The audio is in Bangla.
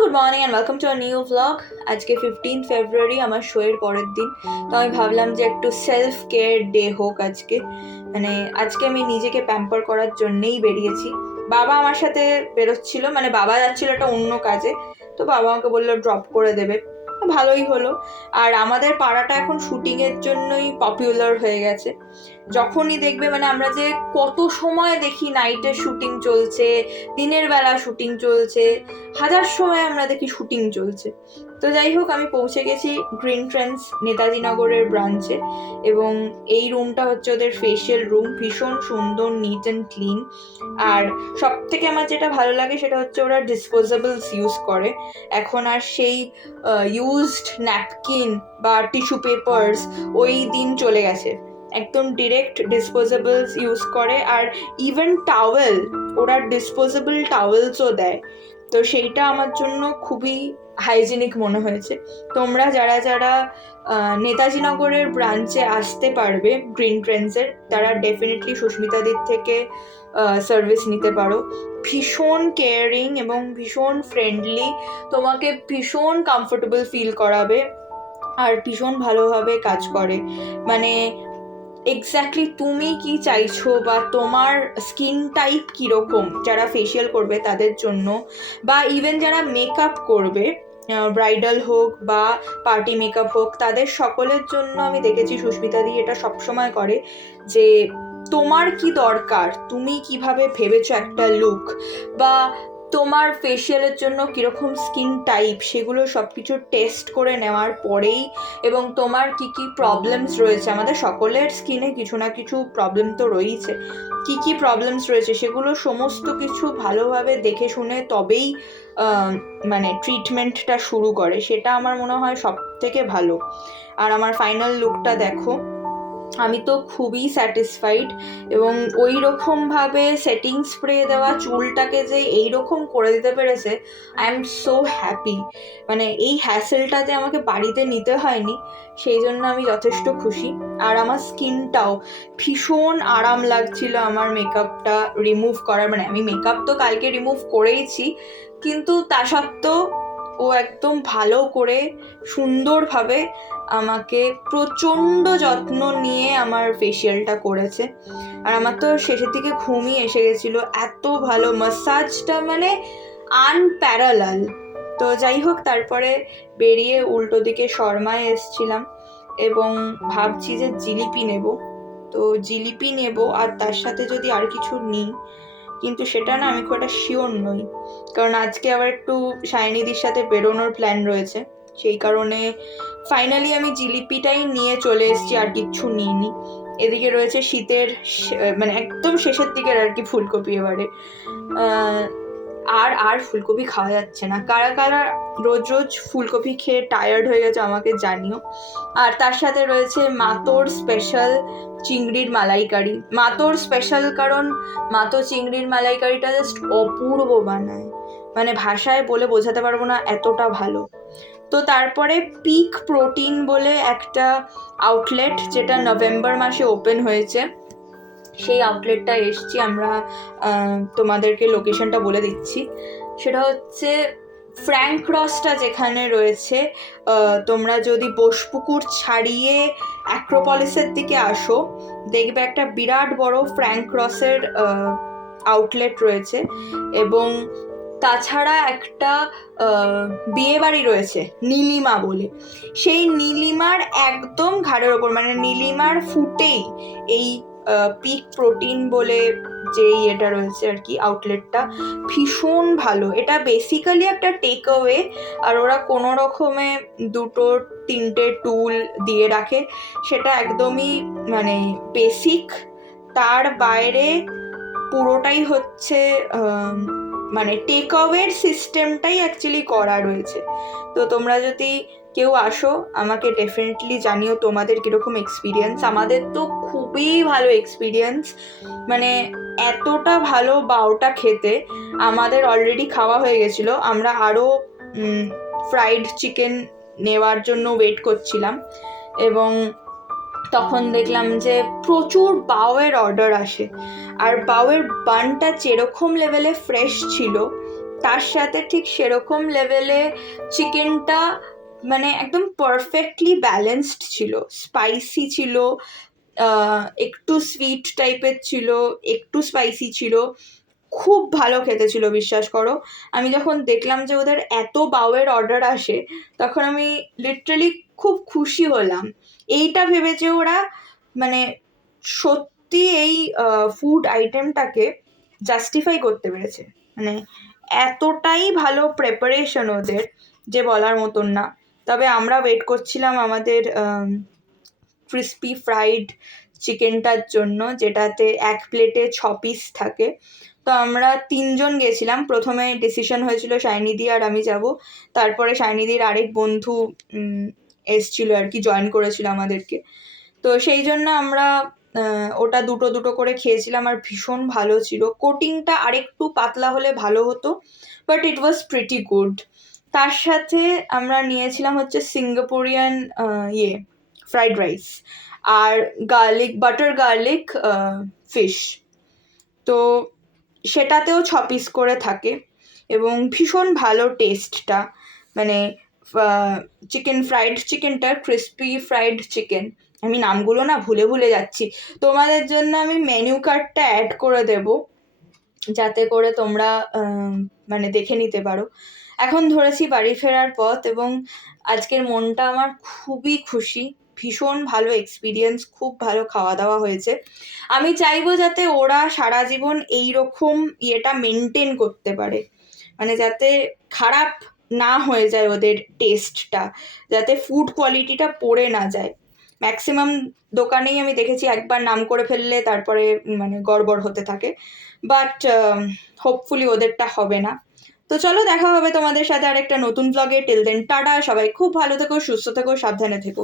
Good morning and welcome to a new blog. আজকে 15 ফেব্রুয়ারি, আমার শোয়ের পরের দিন। তো আমি ভাবলাম যে একটু সেলফ কেয়ার ডে হোক আজকে। আজকে আমি নিজেকে প্যাম্পার করার জন্যেই বেরিয়েছি। বাবা আমার সাথে বেরোচ্ছিল, বাবা যাচ্ছিল একটা অন্য কাজে। তো বাবা আমাকে বললো ড্রপ করে দেবে, ভালোই হলো। আর আমাদের পাড়াটা এখন শুটিংয়ের জন্যই পপুলার হয়ে গেছে। যখনই দেখবে আমরা যে কত সময় দেখি নাইটের শুটিং চলছে, দিনের বেলা শুটিং চলছে, হাজার সময় আমরা দেখি শুটিং চলছে। তো যাই হোক, আমি পৌঁছে গেছি গ্রিন ট্রেন্ডস নেতাজি নগরের ব্রাঞ্চে, এবং এই রুমটা হচ্ছে ওদের ফেশিয়াল রুম। ভীষণ সুন্দর, নিট অ্যান্ড ক্লিন। আর সব থেকে আমার যেটা ভালো লাগে সেটা হচ্ছে ওরা ডিসপোজেবলস ইউজ করে। এখন আর সেই ইউজড ন্যাপকিন বা টিস্যু পেপার্স ওই দিন চলে গেছে। একদম ডিরেক্ট ডিসপোজেবলস ইউজ করে। আর ইভেন টাওয়েল, ওরা ডিসপোজেবল টাওয়েলসও দেয়। তো সেইটা আমার জন্য খুবই হাইজিনিক মনে হয়েছে। তোমরা যারা যারা নেতাজি নগরের ব্রাঞ্চে আসতে পারবে গ্রিন ট্রেন্ডসের, তারা ডেফিনেটলি সুস্মিতাদির থেকে সার্ভিস নিতে পারো। ভীষণ কেয়ারিং এবং ভীষণ ফ্রেন্ডলি, তোমাকে ভীষণ কমফোর্টেবল ফিল করাবে আর ভীষণ ভালোভাবে কাজ করে। এক্স্যাক্টলি তুমি কি চাইছো বা তোমার স্কিন টাইপ কীরকম, যারা ফেশিয়াল করবে তাদের জন্য, বা ইভেন যারা মেকআপ করবে, ব্রাইডাল হোক বা পার্টি মেকআপ হোক, তাদের সকলের জন্য আমি দেখেছি সুস্মিতাদি এটা সবসময় করে যে তোমার কি দরকার, তুমি কিভাবে ভেবেছো একটা লুক, বা তোমার ফেশিয়ালের জন্য কীরকম স্কিন টাইপ, সেগুলো সব কিছু টেস্ট করে নেওয়ার পরেই, এবং তোমার কি কি প্রবলেমস রয়েছে, আমাদের সকলের স্কিনে কিছু না কিছু প্রবলেম তো রয়েছে, কি কি প্রবলেমস রয়েছে সেগুলো সমস্ত কিছু ভালোভাবে দেখে শুনে তবেই ট্রিটমেন্টটা শুরু করে। সেটা আমার মনে হয় সব থেকে ভালো। আর আমার ফাইনাল লুকটা দেখো, আমি তো খুবই স্যাটিসফাইড। এবং ওই রকমভাবে সেটিং স্প্রে দেওয়া চুলটাকে যে এইরকম করে দিতে পেরেছে, আই এম সো হ্যাপি। এই হ্যাসেলটাতে আমাকে বাড়িতে নিতে হয়নি, সেই জন্য আমি যথেষ্ট খুশি। আর আমার স্কিনটাও ভীষণ আরাম লাগছিল আমার মেকআপটা রিমুভ করার। আমি মেকআপ তো কালকে রিমুভ করেইছি, কিন্তু তা সত্ত্বেও ও একদম ভালো করে সুন্দরভাবে আমাকে প্রচণ্ড যত্ন নিয়ে আমার ফেশিয়ালটা করেছে। আর আমার তো শেষের দিকে ঘুমই এসে গেছিলো, এত ভালো ম্যাসাজটা, আনপ্যারালাল। তো যাই হোক, তারপরে বেরিয়ে উল্টো দিকে শর্মায় এসছিলাম এবং ভাবছি যে জিলিপি নেব। তো জিলিপি নেব আর তার সাথে যদি আর কিছু নিই, কিন্তু সেটা না আমি খুব একটা শিওর নই, কারণ আজকে আবার একটু শাইনিদির সাথে বেরোনোর প্ল্যান রয়েছে। সেই কারণে ফাইনালি আমি জিলিপিটাই নিয়ে চলে এসেছি, আর কিচ্ছু নিইনি। এদিকে রয়েছে শীতের একদম শেষের দিকের আর কি ফুলকপি। এবারে আর ফুলকপি খাওয়া যাচ্ছে না। কারা কারা রোজ রোজ ফুলকপি খেয়ে টায়ার্ড হয়ে গেছে আমাকে জানিও। আর তার সাথে রয়েছে মাতোর স্পেশাল চিংড়ির মালাইকারি। মাতোর স্পেশাল কারণ মাতো চিংড়ির মালাইকারিটা জাস্ট অপূর্ব বানায়, ভাষায় বলে বোঝাতে পারবো না, এতটা ভালো। তো তারপরে পিক প্রোটিন বলে একটা আউটলেট, যেটা নভেম্বর মাসে ওপেন হয়েছে, সেই আউটলেটটা এসছি আমরা। তোমাদেরকে লোকেশনটা বলে দিচ্ছি। সেটা হচ্ছে ফ্র্যাঙ্ক ক্রসটা যেখানে রয়েছে। তোমরা যদি বোসপুকুর ছাড়িয়ে অ্যাক্রোপলিসের দিকে আসো, দেখবে একটা বিরাট বড় ফ্র্যাঙ্ক ক্রসের আউটলেট রয়েছে। এবং তাছাড়া একটা বিয়ে বাড়ি রয়েছে নীলিমা বলে, সেই নীলিমার একদম ঘাড়ের ওপর, নীলিমার ফুটেই এই পিক প্রোটিন বলে যে এটা রয়েছে আর কি, আউটলেটটা ভীষণ ভালো। এটা বেসিক্যালি একটা টেক অ্যাওয়ে, আর ওরা কোনো রকমে 2-3টে টুল দিয়ে রাখে, সেটা একদমই বেসিক। তার বাইরে পুরোটাই হচ্ছে টেক অ্যাওয়ের সিস্টেমটাই অ্যাকচুয়ালি করা রয়েছে। তো তোমরা যদি কেউ আসো, আমাকে ডেফিনেটলি জানিও তোমাদের কীরকম এক্সপিরিয়েন্স। আমাদের তো খুবই ভালো এক্সপিরিয়েন্স, এতটা ভালো বাওটা খেতে। আমাদের অলরেডি খাওয়া হয়ে গেছিলো, আমরা আরও ফ্রাইড চিকেন নেওয়ার জন্য ওয়েট করছিলাম, এবং তখন দেখলাম যে প্রচুর বাওয়ের অর্ডার আসে। আর বাওয়ের বানটা যেরকম লেভেলে ফ্রেশ ছিল, তার সাথে ঠিক সেরকম লেভেলে চিকেনটা মানে একদম পারফেক্টলি ব্যালেন্সড ছিল, স্পাইসি ছিল, একটু সুইট টাইপের ছিল, একটু স্পাইসি ছিল, খুব ভালো খেতে ছিল বিশ্বাস করো। আমি যখন দেখলাম যে ওদের এত বাউয়ের অর্ডার আসে তখন আমি লিটারালি খুব খুশি হলাম। এইটা ভেবে যে ওরা মানে সত্যি এই ফুড আইটেমটাকে জাস্টিফাই করতে পেরেছে, মানে এতটাই ভালো প্রেপারেশন ওদের যে বলার মতন না। তবে আমরা ওয়েট করছিলাম আমাদের ক্রিস্পি ফ্রাইড চিকেনটার জন্য, যেটাতে এক প্লেটে 6 পিস থাকে। তো আমরা 3জন গেছিলাম। প্রথমে ডিসিশন হয়েছিল শাইনিদি আর আমি যাব, তারপরে শাইনিদির আরেক বন্ধু এসছিল আর কি, জয়েন করেছিল আমাদেরকে। তো সেই জন্য আমরা ওটা দুটো দুটো করে খেয়েছিলাম আর ভীষণ ভালো ছিল। কোটিংটা আরেকটু পাতলা হলে ভালো হতো, but it was pretty good. তার সাথে আমরা নিয়েছিলাম হচ্ছে সিঙ্গাপুরিয়ান ফ্রাইড রাইস আর বাটার গার্লিক ফিশ। তো সেটাতেও 6 পিস করে থাকে এবং ভীষণ ভালো টেস্টটা, মানে চিকেনটার ক্রিস্পি ফ্রাইড চিকেন। আমি নামগুলো না ভুলে ভুলে যাচ্ছি, তোমাদের জন্য আমি মেনু কার্ডটা অ্যাড করে দেব যাতে করে তোমরা মানে দেখে নিতে পারো। এখন ধরেছি বাড়ি ফেরার পথ এবং আজকের মনটা আমার খুবই খুশি, ভীষণ ভালো এক্সপিরিয়েন্স, খুব ভালো খাওয়া দাওয়া হয়েছে। আমি চাইবো যাতে ওরা সারা জীবন এইরকম ইয়েটা মেনটেন করতে পারে, মানে যাতে খারাপ না হয়ে যায় ওদের টেস্টটা, যাতে ফুড কোয়ালিটিটা পড়ে না যায়। ম্যাক্সিমাম দোকানেই আমি দেখেছি একবার নাম করে ফেললে তারপরে মানে গড়বড় হতে থাকে, বাট হোপফুলি ওদেরটা হবে না। তো চলো দেখা হবে তোমাদের সাথে আরেকটা নতুন ব্লগে। টিল দেন টাটা, সবাই খুব ভালো থেকো, সুস্থ থেকো, সাবধানে থেকো।